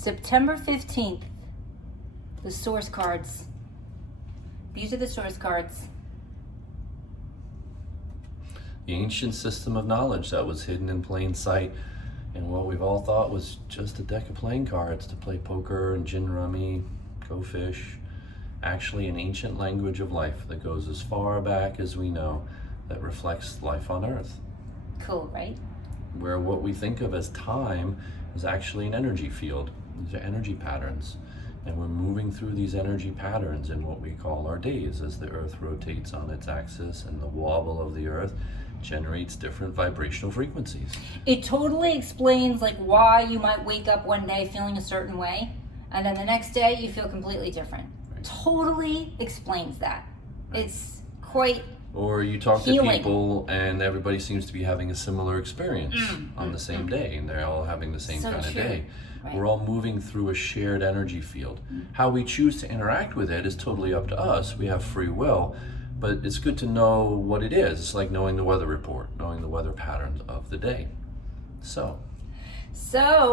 September 15th, the source cards. These are the source cards. The ancient system of knowledge that was hidden in plain sight and what we've all thought was just a deck of playing cards to play poker and gin rummy, go fish. Actually an ancient language of life that goes as far back as we know, that reflects life on Earth. Cool, right? Where what we think of as time is actually an energy field. These are energy patterns. And we're moving through these energy patterns in what we call our days as the Earth rotates on its axis, and the wobble of the Earth generates different vibrational frequencies. It totally explains like why you might wake up one day feeling a certain way, and then the next day you feel completely different. Right. Totally explains that. Right. It's quite Or you talk healing to people and everybody seems to be having a similar experience on the same day, and they're all having the same kind of day. Right. We're all moving through a shared energy field. How we choose to interact with it is totally up to us. We have free will, but it's good to know what it is. It's like knowing the weather report, knowing the weather patterns of the day. So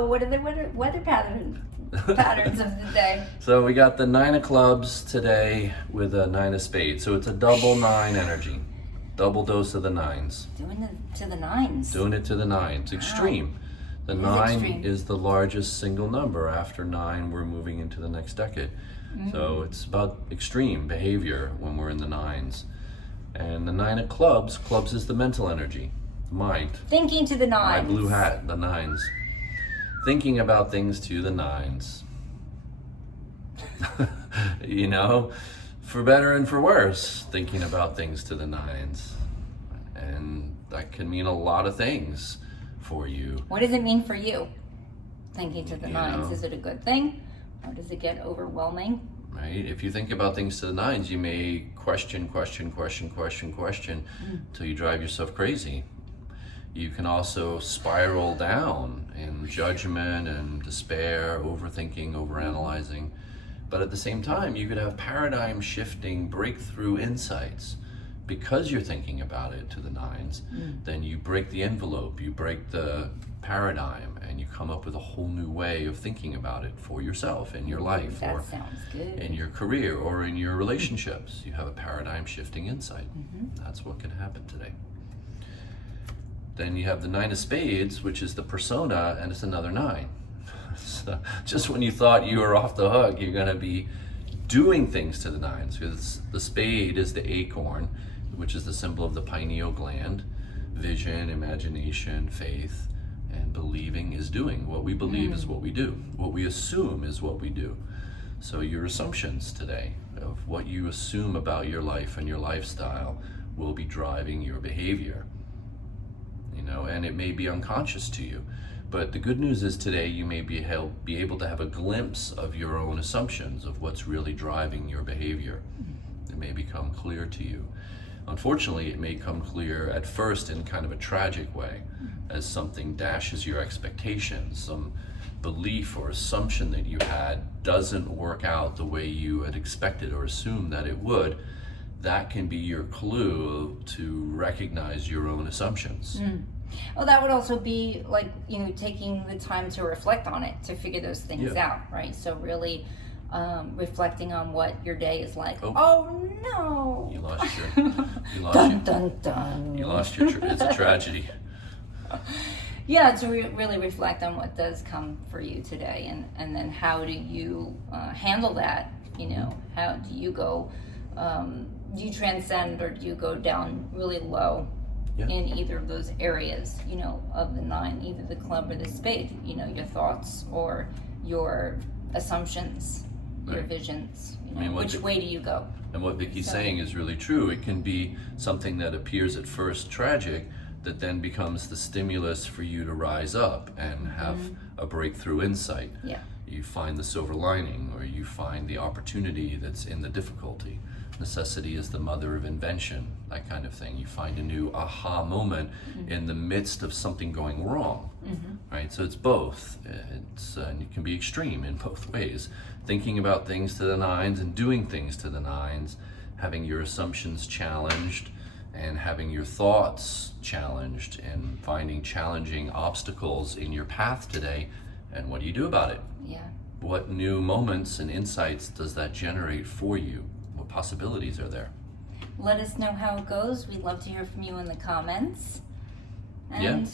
what are the weather patterns of the day? So we got the 9 of clubs today with a 9 of spades. So it's a double 9 energy. Double dose of the 9s. Doing it to the 9s. Doing it to the 9s. Extreme. Wow. The 9 is the largest single number. After 9, we're moving into the next decade. So it's about extreme behavior when we're in the 9s. And the 9 of clubs is the mental energy, mind. Thinking to the 9s. My blue hat, the 9s. Thinking about things to the 9s. You know, for better and for worse, thinking about things to the 9s. And that can mean a lot of things for you. What does it mean for you? Thinking to the 9s. Know, is it a good thing? Or does it get overwhelming? Right? If you think about things to the 9s, you may question until you drive yourself crazy. You can also spiral down in judgment and despair, overthinking, overanalyzing. But at the same time, you could have paradigm shifting breakthrough insights. Because you're thinking about it to the 9s, then you break the envelope, you break the paradigm, and you come up with a whole new way of thinking about it for yourself in your life, that or sounds good. in your career, or in your relationships. You have a paradigm shifting insight. That's what can happen today. Then you have the 9 of spades, which is the persona, and it's another 9. So just when you thought you were off the hook, you're going to be doing things to the 9s, because the spade is the acorn, which is the symbol of the pineal gland. Vision, imagination, faith, and believing is doing. What we believe is what we do. What we assume is what we do. So your assumptions today of what you assume about your life and your lifestyle will be driving your behavior. You know, and it may be unconscious to you. But the good news is today you may be able to have a glimpse of your own assumptions of what's really driving your behavior. It may become clear to you. Unfortunately, it may come clear at first in kind of a tragic way, as something dashes your expectations, some belief or assumption that you had doesn't work out the way you had expected or assumed that it would. That can be your clue to recognize your own assumptions. Well, that would also be like, you know, taking the time to reflect on it, to figure those things out, right? So really reflecting on what your day is like. Oh no! You lost your. Dun. You lost your. It's a tragedy. Yeah, to really reflect on what does come for you today, and then how do you handle that? You know, how do you go? Do you transcend, or do you go down really low in either of those areas? You know, of the 9, either the club or the spade. You know, your thoughts or your assumptions. Your visions, you know, which way do you go? And what Vicky's saying is really true. It can be something that appears at first tragic that then becomes the stimulus for you to rise up and have a breakthrough insight. Yeah. You find the silver lining, or you find the opportunity that's in the difficulty. Necessity is the mother of invention, that kind of thing. You find a new aha moment in the midst of something going wrong, right? So it's both. And it can be extreme in both ways. Thinking about things to the 9s and doing things to the 9s, having your assumptions challenged and having your thoughts challenged, and finding challenging obstacles in your path today And what do you do about it? Yeah. What new moments and insights does that generate for you? What possibilities are there? Let us know how it goes. We'd love to hear from you in the comments. And Yeah.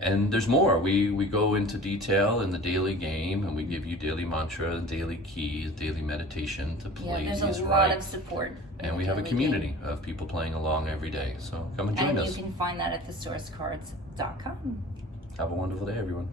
And there's more. We go into detail in the daily game, and we give you daily mantra and daily keys, daily meditation to play there's these a right. lot of support. And we have a community of people playing along every day. So come and join us. And you can find that at thesourcecards.com. Have a wonderful day, everyone.